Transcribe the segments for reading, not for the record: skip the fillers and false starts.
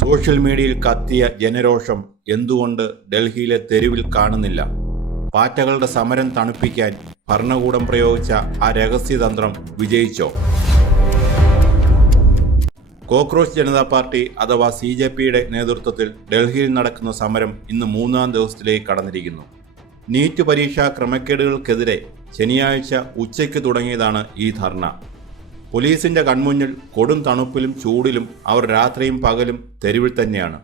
Social മീഡിയയിൽ കത്തിയ ജനരോഷം എന്തുകൊണ്ട് ഡൽഹിയിലെ തെരുവിൽ കാണുന്നില്ല? പാറ്റകളുടെ സമരം തണുപ്പിക്കാൻ ഭരണകൂടം പ്രയോഗിച്ച ആ രഹസ്യതന്ത്രം വിജയിച്ചോ? കോക്രോച്ച് ജനതാ പാർട്ടി അഥവാ CJPയുടെ നേതൃത്വത്തിൽ ഡൽഹിയിൽ നടക്കുന്ന സമരം ഇന്ന് 3-ാം ദിവസത്തിലേക്ക് കടന്നിരിക്കുന്നു. നീറ്റ് പരീക്ഷാ ക്രമക്കേടുകൾക്കെതിരെ ശനിയാഴ്ച ഉച്ചയ്ക്ക് തുടങ്ങിയതാണ് ഈ ധർണ. പോലീസിന്റെ കൺമുന്നിൽ കൊടും തണുപ്പിലും ചൂടിലും അവർ രാത്രിയും പകലും തെരുവിൽ തന്നെയാണ്.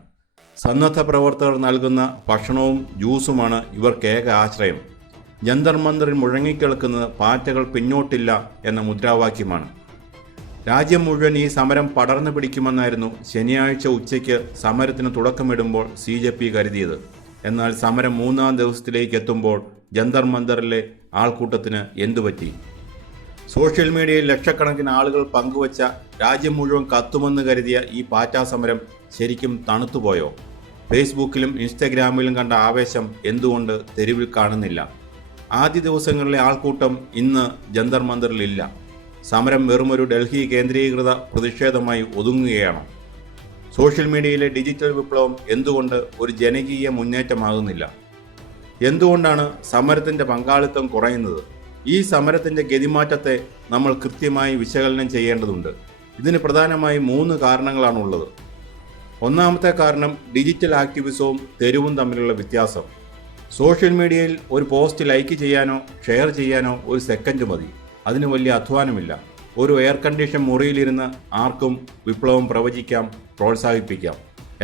സന്നദ്ധ പ്രവർത്തകർ നൽകുന്ന ഭക്ഷണവും ജ്യൂസുമാണ് ഇവർക്കേക ആശ്രയം. ജന്തർ മന്ദറിൽ മുഴങ്ങിക്കേൾക്കുന്നത് പാറ്റകൾ പിന്നോട്ടില്ല എന്ന മുദ്രാവാക്യമാണ്. രാജ്യം മുഴുവൻ ഈ സമരം പടർന്നു പിടിക്കുമെന്നായിരുന്നു ശനിയാഴ്ച ഉച്ചയ്ക്ക് സമരത്തിന് തുടക്കമിടുമ്പോൾ CJP കരുതിയത്. എന്നാൽ സമരം 3-ാം ദിവസത്തിലേക്ക് എത്തുമ്പോൾ ജന്തർ മന്ദറിലെ ആൾക്കൂട്ടത്തിന് എന്തുപറ്റി? സോഷ്യൽ മീഡിയയിൽ ലക്ഷക്കണക്കിന് ആളുകൾ പങ്കുവച്ച രാജ്യം മുഴുവൻ കത്തുമെന്ന് കരുതിയ ഈ പാറ്റാ സമരം ശരിക്കും തണുത്തുപോയോ? ഫേസ്ബുക്കിലും ഇൻസ്റ്റഗ്രാമിലും കണ്ട ആവേശം എന്തുകൊണ്ട് തെരുവിൽ കാണുന്നില്ല? ആദ്യ ദിവസങ്ങളിലെ ആൾക്കൂട്ടം ഇന്ന് ജന്തർ മന്ദറിലില്ല. സമരം വെറുമൊരു ഡൽഹി കേന്ദ്രീകൃത പ്രതിഷേധമായി ഒതുങ്ങുകയാണ്. സോഷ്യൽ മീഡിയയിലെ ഡിജിറ്റൽ വിപ്ലവം എന്തുകൊണ്ട് ഒരു ജനകീയ മുന്നേറ്റമാകുന്നില്ല? എന്തുകൊണ്ടാണ് സമരത്തിൻ്റെ പങ്കാളിത്തം കുറയുന്നത്? ഈ സമരത്തിൻ്റെ ഗതിമാറ്റത്തെ നമ്മൾ കൃത്യമായി വിശകലനം ചെയ്യേണ്ടതുണ്ട്. ഇതിന് പ്രധാനമായി 3 കാരണങ്ങളാണുള്ളത്. ഒന്നാമത്തെ കാരണം ഡിജിറ്റൽ ആക്ടിവിസവും തെരുവും തമ്മിലുള്ള വ്യത്യാസം. സോഷ്യൽ മീഡിയയിൽ ഒരു പോസ്റ്റ് ലൈക്ക് ചെയ്യാനോ ഷെയർ ചെയ്യാനോ ഒരു സെക്കൻഡ് മതി. അതിന് വലിയ അധ്വാനമില്ല. ഒരു എയർ കണ്ടീഷൻ മുറിയിലിരുന്ന് ആർക്കും വിപ്ലവം പ്രവചിക്കാം, പ്രോത്സാഹിപ്പിക്കാം.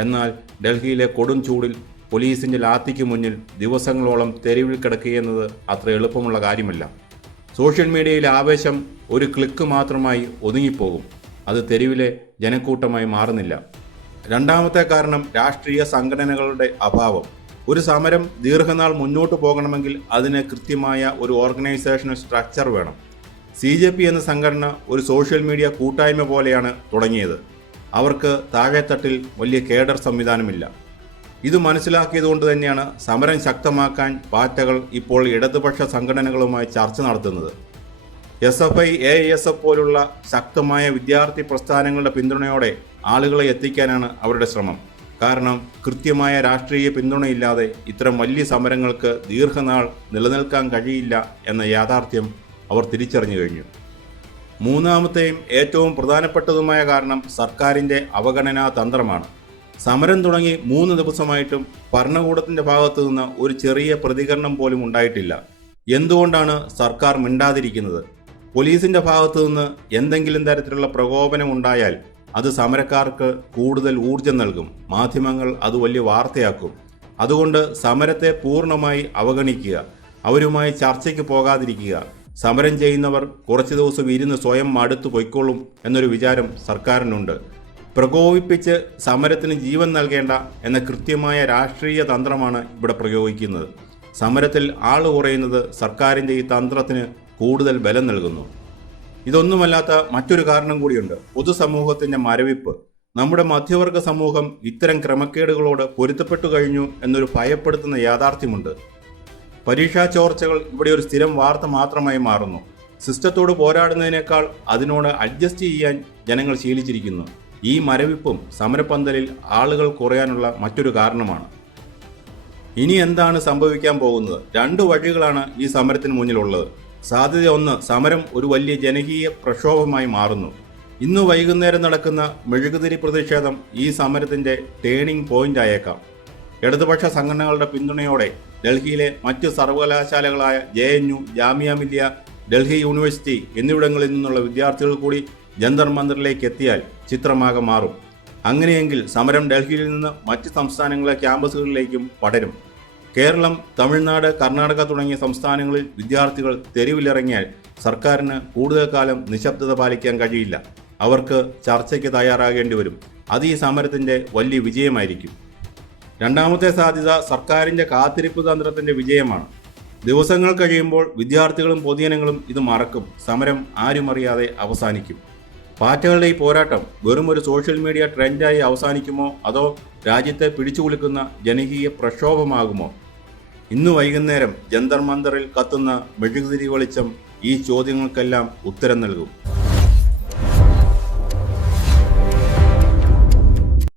എന്നാൽ ഡൽഹിയിലെ കൊടും ചൂടിൽ പോലീസിൻ്റെ ലാത്തിക്ക് മുന്നിൽ ദിവസങ്ങളോളം തെരുവിൽ കിടക്കുകയെന്നത് അത്ര എളുപ്പമുള്ള കാര്യമല്ല. സോഷ്യൽ മീഡിയയിലെ ആവേശം ഒരു ക്ലിക്ക് മാത്രമായി ഒതുങ്ങിപ്പോകും. അത് തെരുവിലെ ജനക്കൂട്ടമായി മാറുന്നില്ല. രണ്ടാമത്തെ കാരണം രാഷ്ട്രീയ സംഘടനകളുടെ അഭാവം. ഒരു സമരം ദീർഘനാൾ മുന്നോട്ട് പോകണമെങ്കിൽ അതിന് കൃത്യമായ ഒരു ഓർഗനൈസേഷണൽ സ്ട്രക്ചർ വേണം. CJP എന്ന സംഘടന ഒരു സോഷ്യൽ മീഡിയ കൂട്ടായ്മ പോലെയാണ് തുടങ്ങിയത്. അവർക്ക് താഴെത്തട്ടിൽ വലിയ കേഡർ സംവിധാനമില്ല. ഇത് മനസ്സിലാക്കിയതുകൊണ്ട് തന്നെയാണ് സമരം ശക്തമാക്കാൻ പാറ്റകൾ ഇപ്പോൾ ഇടതുപക്ഷ സംഘടനകളുമായി ചർച്ച നടത്തുന്നത്. SFI, AISF പോലുള്ള ശക്തമായ വിദ്യാർത്ഥി പ്രസ്ഥാനങ്ങളുടെ പിന്തുണയോടെ ആളുകളെ എത്തിക്കാനാണ് അവരുടെ ശ്രമം. കാരണം കൃത്യമായ രാഷ്ട്രീയ പിന്തുണയില്ലാതെ ഇത്തരം വലിയ സമരങ്ങൾക്ക് ദീർഘനാൾ നിലനിൽക്കാൻ കഴിയില്ല എന്ന യാഥാർത്ഥ്യം അവർ തിരിച്ചറിഞ്ഞു കഴിഞ്ഞു. മൂന്നാമത്തെയും ഏറ്റവും പ്രധാനപ്പെട്ടതുമായ കാരണം സർക്കാരിൻ്റെ അവഗണനാ തന്ത്രമാണ്. സമരം തുടങ്ങി 3 ദിവസമായിട്ടും ഭരണകൂടത്തിൻ്റെ ഭാഗത്തു നിന്ന് ഒരു ചെറിയ പ്രതികരണം പോലും ഉണ്ടായിട്ടില്ല. എന്തുകൊണ്ടാണ് സർക്കാർ മിണ്ടാതിരിക്കുന്നത്? പോലീസിൻ്റെ ഭാഗത്തു നിന്ന് എന്തെങ്കിലും തരത്തിലുള്ള പ്രകോപനം ഉണ്ടായാൽ അത് സമരക്കാർക്ക് കൂടുതൽ ഊർജം നൽകും. മാധ്യമങ്ങൾ അത് വലിയ വാർത്തയാക്കും. അതുകൊണ്ട് സമരത്തെ പൂർണ്ണമായി അവഗണിക്കുക, അവരുമായി ചർച്ചയ്ക്ക് പോകാതിരിക്കുക. സമരം ചെയ്യുന്നവർ കുറച്ച് ദിവസം ഇരുന്ന് സ്വയം മടുത്തു പൊയ്ക്കൊള്ളും എന്നൊരു വിചാരം സർക്കാരിനുണ്ട്. പ്രകോപിപ്പിച്ച് സമരത്തിന് ജീവൻ നൽകേണ്ട എന്ന കൃത്യമായ രാഷ്ട്രീയ തന്ത്രമാണ് ഇവിടെ പ്രയോഗിക്കുന്നത്. സമരത്തിൽ ആള് കുറയുന്നത് സർക്കാരിൻ്റെ ഈ തന്ത്രത്തിന് കൂടുതൽ ബലം നൽകുന്നു. ഇതൊന്നുമല്ലാത്ത മറ്റൊരു കാരണം കൂടിയുണ്ട്: പൊതുസമൂഹത്തിൻ്റെ മരവിപ്പ്. നമ്മുടെ മധ്യവർഗ സമൂഹം ഇത്തരം ക്രമക്കേടുകളോട് പൊരുത്തപ്പെട്ടു കഴിഞ്ഞു എന്നൊരു ഭയപ്പെടുത്തുന്ന യാഥാർത്ഥ്യമുണ്ട്. പരീക്ഷാ ചോർച്ചകൾ ഇവിടെ ഒരു സ്ഥിരം വാർത്ത മാത്രമായി മാറുന്നു. സിസ്റ്റത്തോട് പോരാടുന്നതിനേക്കാൾ അതിനോട് അഡ്ജസ്റ്റ് ചെയ്യാൻ ജനങ്ങൾ ശീലിച്ചിരിക്കുന്നു. ഈ മരവിപ്പും സമരപ്പന്തലിൽ ആളുകൾ കുറയാനുള്ള മറ്റൊരു കാരണമാണ്. ഇനി എന്താണ് സംഭവിക്കാൻ പോകുന്നത്? 2 വഴികളാണ് ഈ സമരത്തിന് മുന്നിലുള്ളത്. സാധ്യത 1, സമരം ഒരു വലിയ ജനകീയ പ്രക്ഷോഭമായി മാറുന്നു. ഇന്ന് വൈകുന്നേരം നടക്കുന്ന മെഴുകുതിരി പ്രതിഷേധം ഈ സമരത്തിൻ്റെ ടേണിംഗ് പോയിന്റ് ആയേക്കാം. ഇടതുപക്ഷ സംഘടനകളുടെ പിന്തുണയോടെ ഡൽഹിയിലെ മറ്റ് സർവകലാശാലകളായ JNU, ജാമിയ മില്ലിയ, ഡൽഹി യൂണിവേഴ്സിറ്റി എന്നിവിടങ്ങളിൽ നിന്നുള്ള വിദ്യാർത്ഥികൾ കൂടി ജന്തർ മന്ദറിലേക്ക് എത്തിയാൽ ചിത്രമാകെ മാറും. അങ്ങനെയെങ്കിൽ സമരം ഡൽഹിയിൽ നിന്ന് മറ്റ് സംസ്ഥാനങ്ങളിലെ ക്യാമ്പസുകളിലേക്കും പടരും. കേരളം, തമിഴ്നാട്, കർണാടക തുടങ്ങിയ സംസ്ഥാനങ്ങളിൽ വിദ്യാർത്ഥികൾ തെരുവിലിറങ്ങിയാൽ സർക്കാരിന് കൂടുതൽ കാലം നിശബ്ദത പാലിക്കാൻ കഴിയില്ല. അവർക്ക് ചർച്ചയ്ക്ക് തയ്യാറാകേണ്ടി വരും. അത് ഈ സമരത്തിൻ്റെ വലിയ വിജയമായിരിക്കും. രണ്ടാമത്തെ സാധ്യത സർക്കാരിൻ്റെ കാത്തിരിപ്പ് തന്ത്രത്തിൻ്റെ വിജയമാണ്. ദിവസങ്ങൾ കഴിയുമ്പോൾ വിദ്യാർത്ഥികളും പൊതുജനങ്ങളും ഇത് മറക്കും. സമരം ആരും അറിയാതെ അവസാനിക്കും. പാറ്റകളുടെ ഈ പോരാട്ടം വെറും ഒരു സോഷ്യൽ മീഡിയ ട്രെൻഡായി അവസാനിക്കുമോ, അതോ രാജ്യത്തെ പിടിച്ചുകുലുക്കുന്ന ജനകീയ പ്രക്ഷോഭമാകുമോ? ഇന്ന് വൈകുന്നേരം ജന്തർ മന്ദറിൽ കത്തുന്ന മെഴുകുതിരി വെളിച്ചം ഈ ചോദ്യങ്ങൾക്കെല്ലാം ഉത്തരം നൽകും.